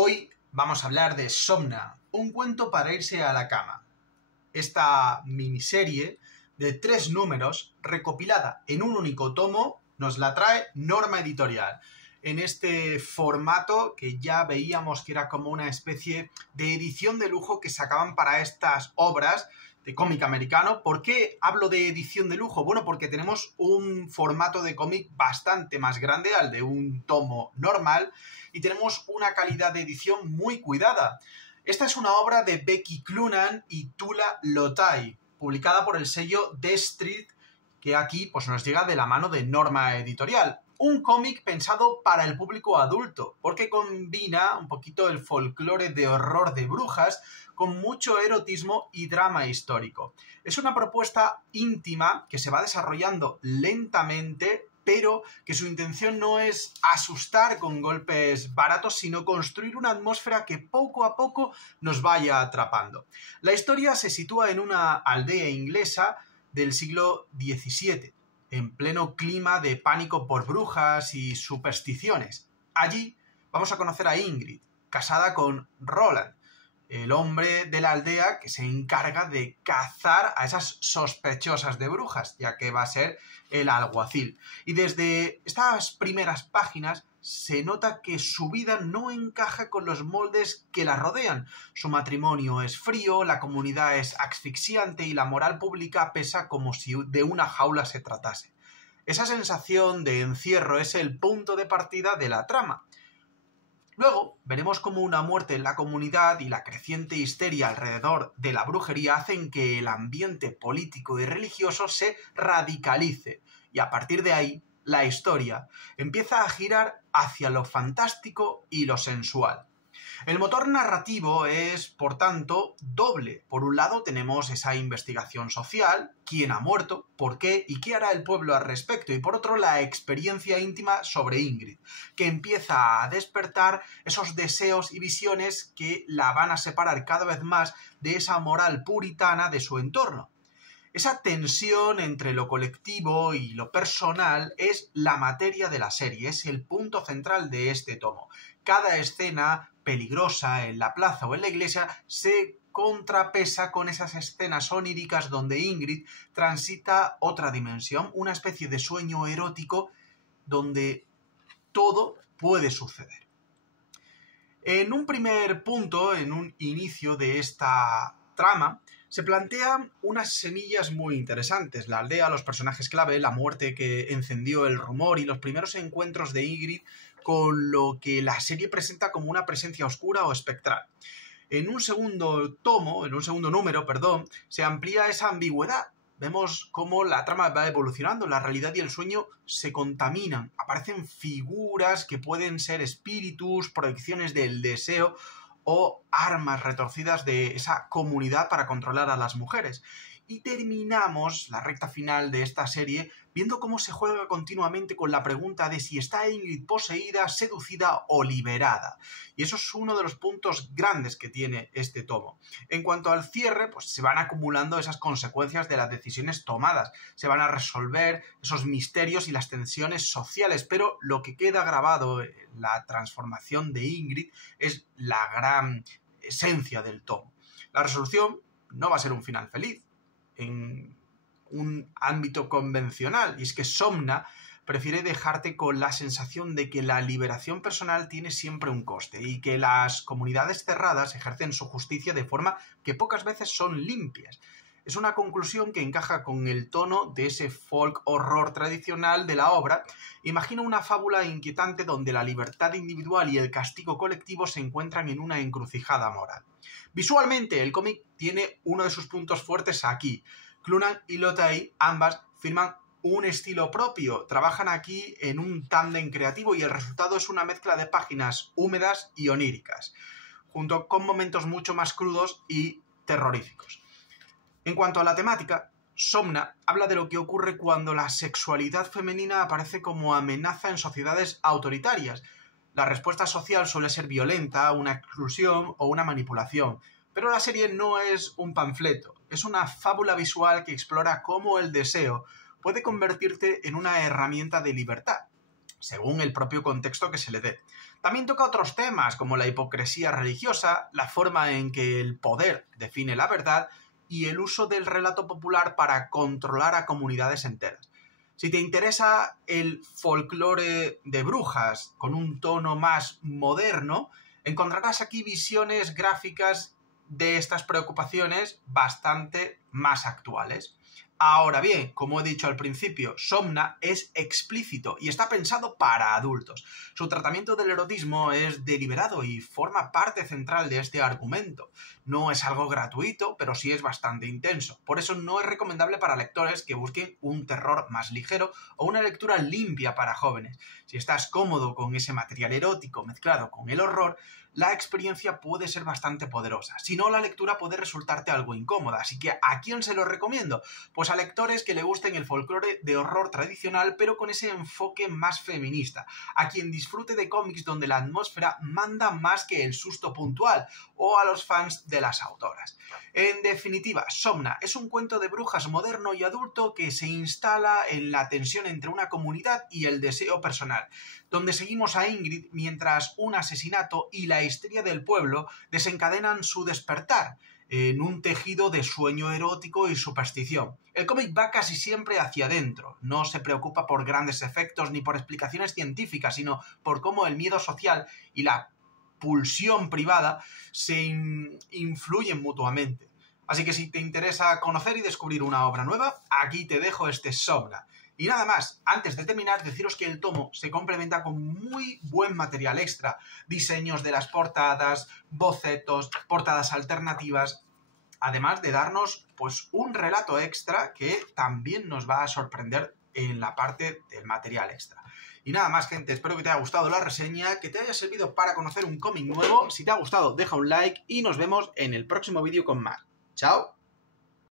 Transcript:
Hoy vamos a hablar de Somna, un cuento para irse a la cama. Esta miniserie de 3 números, recopilada en un único tomo, nos la trae Norma Editorial. En este formato que ya veíamos que era como una especie de edición de lujo que sacaban para estas obras de cómic americano. ¿Por qué hablo de edición de lujo? Bueno, porque tenemos un formato de cómic bastante más grande al de un tomo normal y tenemos una calidad de edición muy cuidada. Esta es una obra de Becky Cloonan y Tula Lotay, publicada por el sello The Street, que aquí pues, nos llega de la mano de Norma Editorial. Un cómic pensado para el público adulto, porque combina un poquito el folclore de horror de brujas con mucho erotismo y drama histórico. Es una propuesta íntima que se va desarrollando lentamente, pero que su intención no es asustar con golpes baratos, sino construir una atmósfera que poco a poco nos vaya atrapando. La historia se sitúa en una aldea inglesa del siglo XVII, en pleno clima de pánico por brujas y supersticiones. Allí vamos a conocer a Ingrid, casada con Roland, el hombre de la aldea que se encarga de cazar a esas sospechosas de brujas, ya que va a ser el alguacil. Y desde estas primeras páginas se nota que su vida no encaja con los moldes que la rodean. Su matrimonio es frío, la comunidad es asfixiante y la moral pública pesa como si de una jaula se tratase. Esa sensación de encierro es el punto de partida de la trama. Luego veremos cómo una muerte en la comunidad y la creciente histeria alrededor de la brujería hacen que el ambiente político y religioso se radicalice. Y a partir de ahí, la historia empieza a girar hacia lo fantástico y lo sensual. El motor narrativo es, por tanto, doble. Por un lado tenemos esa investigación social, quién ha muerto, por qué y qué hará el pueblo al respecto. Y por otro, la experiencia íntima sobre Ingrid, que empieza a despertar esos deseos y visiones que la van a separar cada vez más de esa moral puritana de su entorno. Esa tensión entre lo colectivo y lo personal es la materia de la serie, es el punto central de este tomo. Cada escena peligrosa en la plaza o en la iglesia se contrapesa con esas escenas oníricas donde Ingrid transita otra dimensión, una especie de sueño erótico donde todo puede suceder. En un primer punto, en un inicio de esta trama, se plantean unas semillas muy interesantes. La aldea, los personajes clave, la muerte que encendió el rumor y los primeros encuentros de Ingrid con lo que la serie presenta como una presencia oscura o espectral. En un segundo número, se amplía esa ambigüedad. Vemos cómo la trama va evolucionando, la realidad y el sueño se contaminan. Aparecen figuras que pueden ser espíritus, proyecciones del deseo o armas retorcidas de esa comunidad para controlar a las mujeres. Y terminamos la recta final de esta serie viendo cómo se juega continuamente con la pregunta de si está Ingrid poseída, seducida o liberada. Y eso es uno de los puntos grandes que tiene este tomo. En cuanto al cierre, pues se van acumulando esas consecuencias de las decisiones tomadas. Se van a resolver esos misterios y las tensiones sociales, pero lo que queda grabado en la transformación de Ingrid es la gran esencia del tomo. La resolución no va a ser un final feliz en un ámbito convencional, y es que Somna prefiere dejarte con la sensación de que la liberación personal tiene siempre un coste y que las comunidades cerradas ejercen su justicia de forma que pocas veces son limpias. Es una conclusión que encaja con el tono de ese folk horror tradicional de la obra. Imagina una fábula inquietante donde la libertad individual y el castigo colectivo se encuentran en una encrucijada moral. Visualmente, el cómic tiene uno de sus puntos fuertes aquí. Cloonan y Lotay, ambas, firman un estilo propio. Trabajan aquí en un tándem creativo y el resultado es una mezcla de páginas húmedas y oníricas, junto con momentos mucho más crudos y terroríficos. En cuanto a la temática, Somna habla de lo que ocurre cuando la sexualidad femenina aparece como amenaza en sociedades autoritarias. La respuesta social suele ser violenta, una exclusión o una manipulación, pero la serie no es un panfleto, es una fábula visual que explora cómo el deseo puede convertirte en una herramienta de libertad, según el propio contexto que se le dé. También toca otros temas como la hipocresía religiosa, la forma en que el poder define la verdad y el uso del relato popular para controlar a comunidades enteras. Si te interesa el folclore de brujas con un tono más moderno, encontrarás aquí visiones gráficas de estas preocupaciones bastante más actuales. Ahora bien, como he dicho al principio, Somna es explícito y está pensado para adultos. Su tratamiento del erotismo es deliberado y forma parte central de este argumento. No es algo gratuito, pero sí es bastante intenso. Por eso no es recomendable para lectores que busquen un terror más ligero o una lectura limpia para jóvenes. Si estás cómodo con ese material erótico mezclado con el horror, la experiencia puede ser bastante poderosa. Si no, la lectura puede resultarte algo incómoda. Así que, ¿a quién se lo recomiendo? Pues a lectores que le gusten el folclore de horror tradicional, pero con ese enfoque más feminista. A quien disfrute de cómics donde la atmósfera manda más que el susto puntual, o a los fans de las autoras. En definitiva, Somna es un cuento de brujas moderno y adulto que se instala en la tensión entre una comunidad y el deseo personal, donde seguimos a Ingrid mientras un asesinato y la histeria del pueblo desencadenan su despertar en un tejido de sueño erótico y superstición. El cómic va casi siempre hacia adentro, no se preocupa por grandes efectos ni por explicaciones científicas, sino por cómo el miedo social y la pulsión privada se influyen mutuamente. Así que si te interesa conocer y descubrir una obra nueva, aquí te dejo este Somna. Y nada más, antes de terminar, deciros que el tomo se complementa con muy buen material extra. Diseños de las portadas, bocetos, portadas alternativas, además de darnos pues un relato extra que también nos va a sorprender en la parte del material extra. Y nada más, gente, espero que te haya gustado la reseña, que te haya servido para conocer un cómic nuevo. Si te ha gustado, deja un like y nos vemos en el próximo vídeo con más. ¡Chao!